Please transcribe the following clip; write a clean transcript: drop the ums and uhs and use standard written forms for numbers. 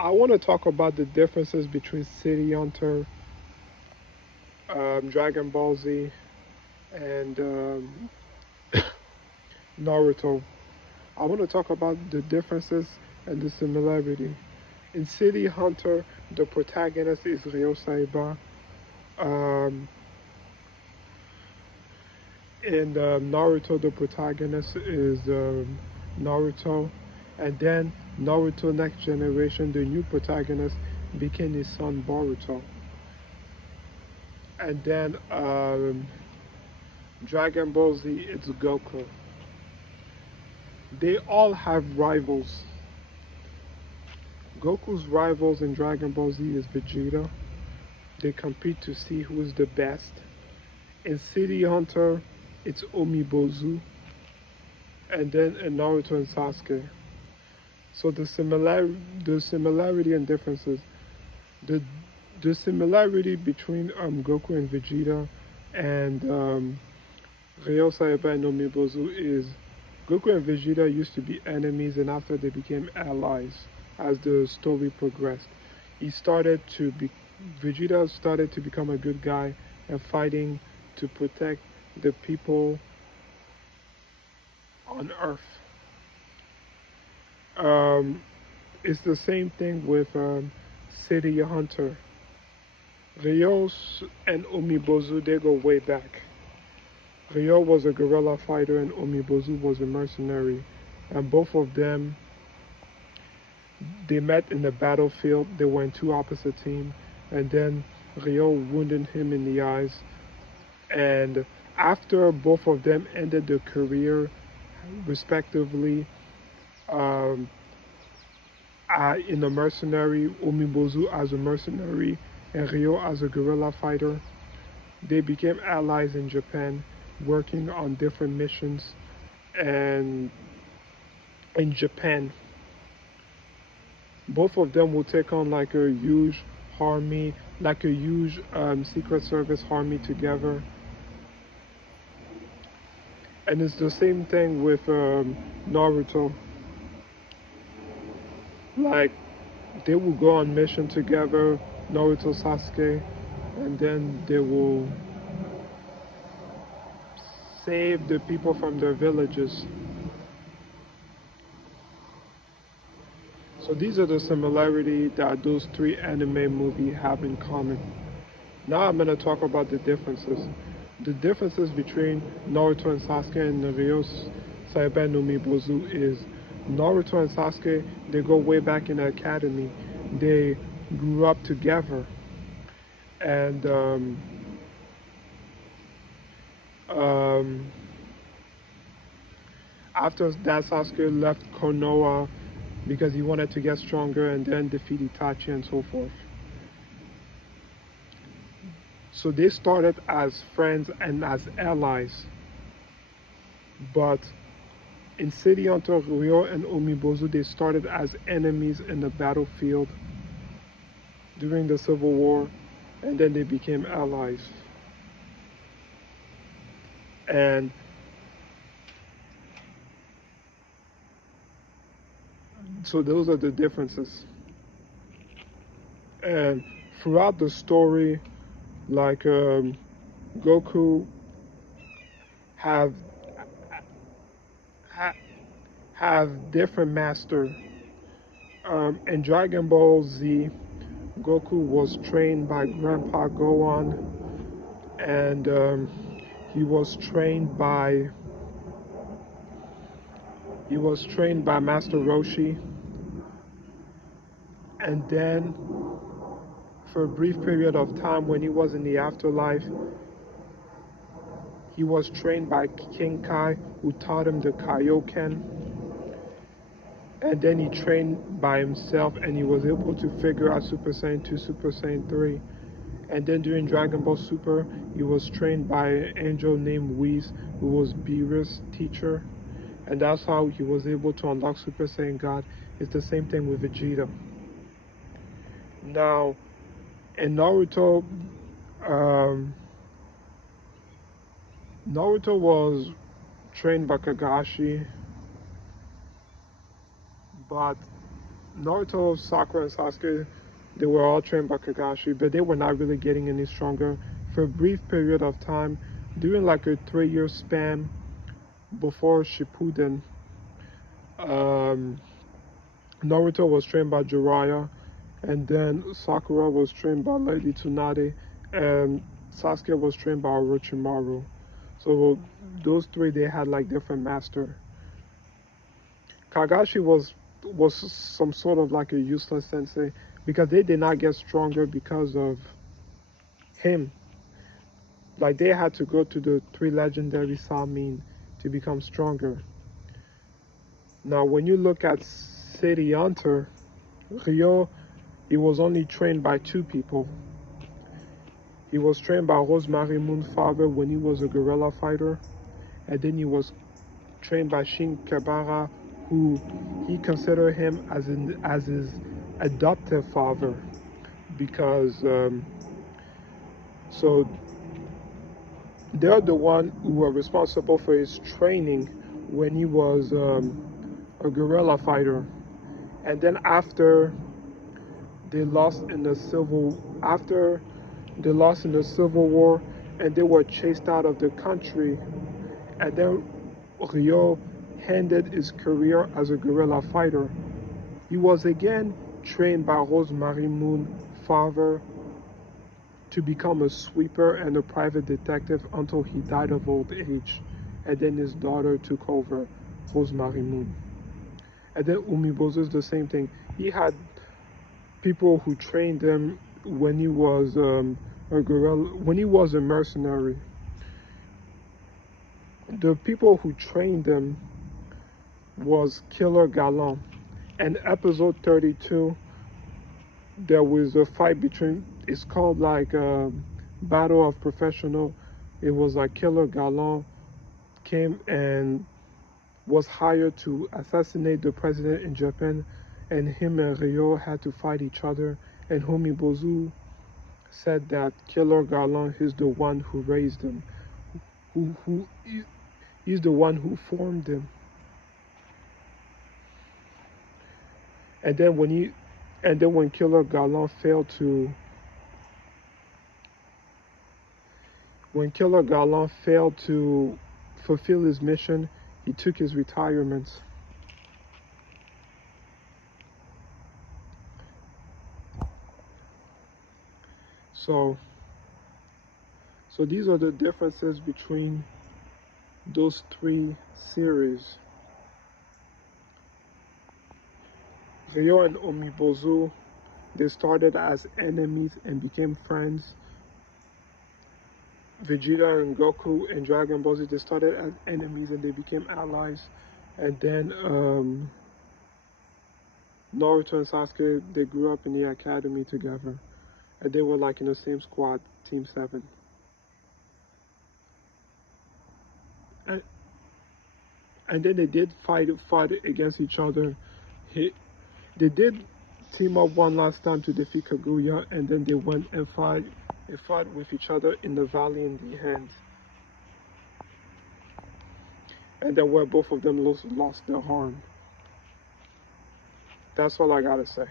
I want to talk about the differences between City Hunter, Dragon Ball Z, and Naruto. I want to talk about the differences and the similarity. In City Hunter, the protagonist is Ryo Saeba. Um, in Naruto, the protagonist is Naruto. And then Naruto Next Generation, the new protagonist, became his son Boruto. And then Dragon Ball Z, it's Goku. They all have rivals. Goku's rivals in Dragon Ball Z is Vegeta. They compete to see who is the best. In City Hunter, it's Umibozu. And then in Naruto and Sasuke. So the similarity and differences. The the similarity between Goku and Vegeta and Ryo Saeba and Umibozu is Goku and Vegeta used to be enemies, and after they became allies as the story progressed. He started to be Vegeta started to become a good guy and fighting to protect the people on Earth. Um, it's the same thing with City Hunter. Ryo and Umibozu, they go way back. Ryo was a guerrilla fighter and Umibozu was a mercenary. And both of them, they met in the battlefield. They were in two opposite teams. And then Ryo wounded him in the eyes. And after both of them ended their career, respectively, um, in the mercenary, Umibozu as a mercenary and Ryo as a guerrilla fighter, they became allies in Japan, working on different missions. And in Japan, both of them will take on like a huge army, like a huge Secret Service army together. And it's the same thing with Naruto. Like they will go on mission together, Naruto, Sasuke, and then they will save the people from their villages. So these are the similarities that those three anime movies have in common. Now I'm gonna talk about the differences. The differences between Naruto and Sasuke and Ryo's Saeba no Mibozu is Naruto and Sasuke, they go way back in the academy. They grew up together. And um, after that, Sasuke left Konoha because he wanted to get stronger and then defeat Itachi and so forth. So they started as friends and as allies. But in City Hunter, Ryo and Umibozu, they started as enemies in the battlefield during the Civil War, and then they became allies. And so those are the differences. And throughout the story, like Goku have ha, have different master. In Dragon Ball Z, Goku was trained by Grandpa Gohan, and he was trained by Master Roshi, and then for a brief period of time when he was in the afterlife, he was trained by King Kai, who taught him the Kaioken, and then he trained by himself, and he was able to figure out Super Saiyan 2, Super Saiyan 3. And then during Dragon Ball Super, he was trained by an angel named Whis, who was Beerus' teacher. And that's how he was able to unlock Super Saiyan God. It's the same thing with Vegeta. Now, in Naruto, um, Naruto was trained by Kagashi, but Naruto, Sakura, and Sasuke, they were all trained by Kakashi, but they were not really getting any stronger. For a brief period of time, during like a 3-year span before Shippuden, um, Naruto was trained by Jiraiya, and then Sakura was trained by Lady Tsunade, and Sasuke was trained by Orochimaru. So those three, they had like different master. Kagashi was some sort of like a useless sensei because they did not get stronger because of him. Like they had to go to the three legendary Samin to become stronger. Now when you look at City Hunter, Ryo, he was only trained by two people. He was trained by Rosemary Moon's father when he was a guerrilla fighter, and then he was trained by Shin Kabara, who he considered him as his adoptive father, because so they're the one who were responsible for his training when he was a guerrilla fighter, and then after they lost in the civil war, and they were chased out of the country, and then Ryo ended his career as a guerrilla fighter. He was again trained by Rosemary Moon's father to become a sweeper and a private detective until he died of old age. And then his daughter took over, Rosemary Moon. And then Umibozu is the same thing. He had people who trained him when he was a guerrilla, when he was a mercenary. The people who trained him was Killer Galant. And episode 32, there was a fight between, it's called like Battle of Professional. It was like Killer Galant came and was hired to assassinate the president in Japan, and him and Ryo had to fight each other, and Umibozu said that Killer Galant is the one who raised him, he's the one who formed him. And then when Killer Galant failed to fulfill his mission, he took his retirement. So these are the differences between those three series. Ryo and Umibozu, they started as enemies and became friends. Vegeta and Goku and Dragon Ball Z, they started as enemies and they became allies. And then Naruto and Sasuke, they grew up in the academy together. And they were like in the same squad, Team 7. And then they did fight against each other. They did team up one last time to defeat Kaguya, and then they went and fought with each other in the valley in the end. And then where both of them lost their arm. That's all I gotta say.